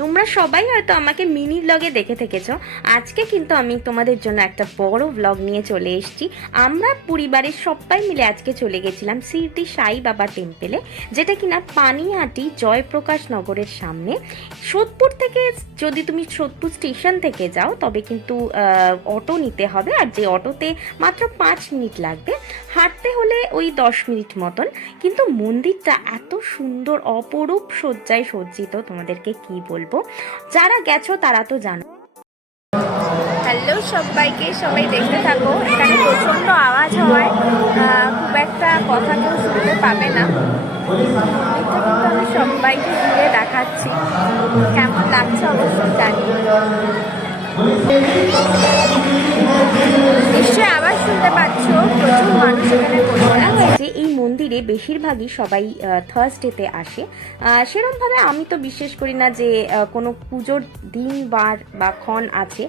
তোমরা সবাই হয়তো আমাকে মিনি ব্লগে দেখে থেকেছো। আজকে কিন্তু আমি তোমাদের জন্য একটা বড় ব্লগ নিয়ে চলে এসেছি। আমরা পরিবারের সবাই মিলে আজকে চলে গেছিলাম শিরডি সাই বাবা টেম্পেলে, যেটা কিনা পানিহাটি জয়প্রকাশ নগরের সামনে। সোদপুর থেকে যদি তুমি সোদপুর স্টেশন থেকে যাও তবে কিন্তু অটো নিতে হবে, আর যে অটোতে মাত্র 5 মিনিট লাগবে, হাঁটতে হলে ওই 10 মিনিট মতন। কিন্তু মন্দিরটা এত সুন্দর, অপরূপ সজ্জায় সজ্জিত, তোমাদেরকে কি বলবো, যারা গেছো তারা তো জানো। হ্যালো সবাইকে, সবাই দেখতে থাকো। এখানে প্রচণ্ড আওয়াজ হয়, খুব একটা কথা কেউ শুনতে পাবে না। মন্দিরটা কিন্তু আমি সবাইকে ঘুরে দেখাচ্ছি, কেমন লাগছে অবশ্যই জানি। নিশ্চয়ই আওয়াজ শুনতে পাচ্ছ, প্রচুর মানুষ এখানে বসে আছে। এই মন্দিরে বেশিরভাগই সবাই থার্সডেতে আসে। সেরকমভাবে আমি তো বিশ্বাস করি না যে কোনো পুজোর দিন বার বা ক্ষণ আছে,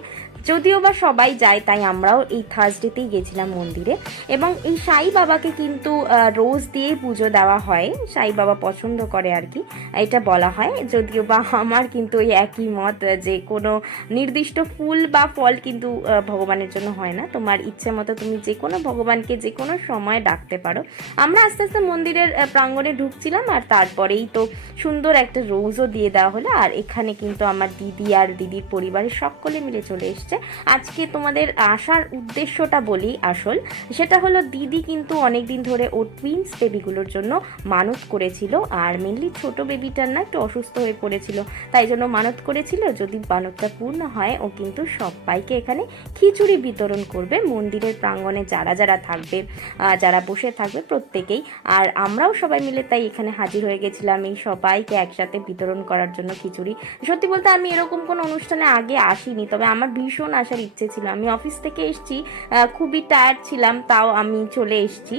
যদিও বা সবাই যায়, তাই আমরাও এই থার্সডেতেই গেছিলাম মন্দিরে। এবং এই সাই বাবাকে কিন্তু রোজ দিয়েই পুজো দেওয়া হয়, সাই বাবা পছন্দ করে আর কি, এটা বলা হয়। যদিও বা আমার কিন্তু ওই একই মত যে কোনো নির্দিষ্ট ফুল বা ফল কিন্তু ভগবানের জন্য হয় না, তোমার ইচ্ছে মতো তুমি যে কোনো ভগবানকে যে কোনো সময় ডাকতে পারো। আমরা আস্তে আস্তে মন্দিরের প্রাঙ্গণে ঢুকছিলাম, আর তারপরেই তো সুন্দর একটা রোজও দিয়ে দেওয়া হলো। আর এখানে কিন্তু আমার দিদি আর দিদির পরিবারের সকলে মিলে চলে এসছে। আজকে তোমাদের আসার উদ্দেশ্যটা বলি আসল, সেটা হলো দিদি কিন্তু অনেক দিন ধরে ওর টুইন্স বেবিগুলোর জন্য মানত করেছিল, আর মেনলি ছোট বেবিটার না একটু অসুস্থ হয়ে পড়েছিল, তাই জন্য মানত করেছিল যদি মানতটা পূর্ণ হয় ও কিন্তু সবাইকে এখানে খিচুড়ি বিতরণ করবে মন্দিরের প্রাঙ্গণে যারা যারা থাকবে, যারা বসে থাকবে প্রত্যেকেই। আর আমরাও সবাই মিলে তাই এখানে হাজির হয়ে গেছিলাম এই সবাইকে একসাথে বিতরণ করার জন্য খিচুড়ি। সত্যি বলতে আমি এরকম কোনো অনুষ্ঠানে আগে আসিনি, তবে আমার ভীষণ আসার ইচ্ছে ছিল। আমি অফিস থেকে এসেছি, খুবই টায়ার্ড ছিলাম, তাও আমি চলে এসেছি।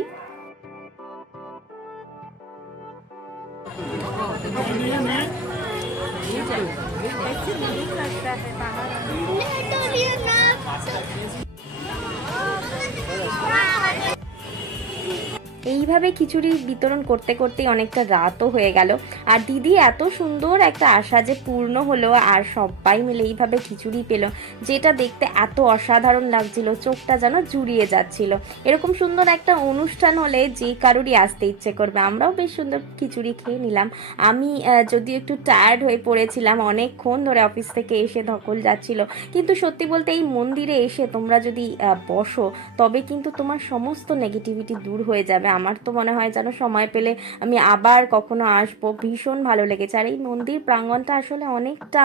এইভাবে খিচুড়ি বিতরণ করতে করতেই অনেকটা রাতও হয়ে গেল, আর দিদি এত সুন্দর একটা আশা যে পূর্ণ হলো, আর সবাই মিলে এইভাবে খিচুড়ি পেল, যেটা দেখতে এত অসাধারণ লাগছিল, চোখটা যেন জুড়িয়ে যাচ্ছিল। এরকম সুন্দর একটা অনুষ্ঠান হলে যে কারোরই আসতে ইচ্ছে করবে। আমরাও বেশ সুন্দর খিচুড়ি খেয়ে নিলাম। আমি যদিও একটু টায়ার্ড হয়ে পড়েছিলাম, অনেকক্ষণ ধরে অফিস থেকে এসে ধকল যাচ্ছিল, কিন্তু সত্যি বলতে এই মন্দিরে এসে তোমরা যদি বসো তবে কিন্তু তোমার সমস্ত নেগেটিভিটি দূর হয়ে যাবে। আমার তো মনে হয় যেন সময় পেলে আমি আবার কখনো আসবো, ভীষণ ভালো লেগেছে। আর এই মন্দির প্রাঙ্গণটা আসলে অনেকটা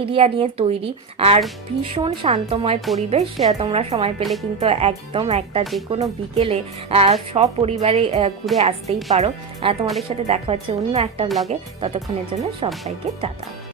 এরিয়া নিয়ে তৈরি, আর ভীষণ শান্তময় পরিবেশ। তোমরা সময় পেলে কিন্তু একদম একটা যে কোনো বিকেলে সপরিবারে ঘুরে আসতেই পারো। তোমাদের সাথে দেখা হচ্ছে অন্য একটা ব্লগে, ততক্ষণের জন্য সবাইকে টাটা।